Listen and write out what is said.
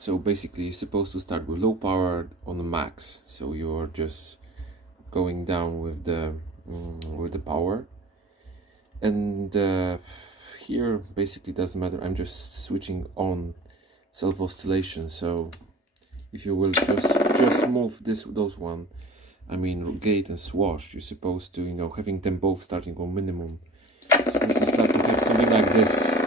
So basically you're supposed to start with low power on the max, so you're just going down with the power, and here basically doesn't matter, I'm just switching on self oscillation. So if you will just move those one, I mean gate and swash, you're supposed to, you know, having them both starting on minimum, you're supposed to start to have something like this.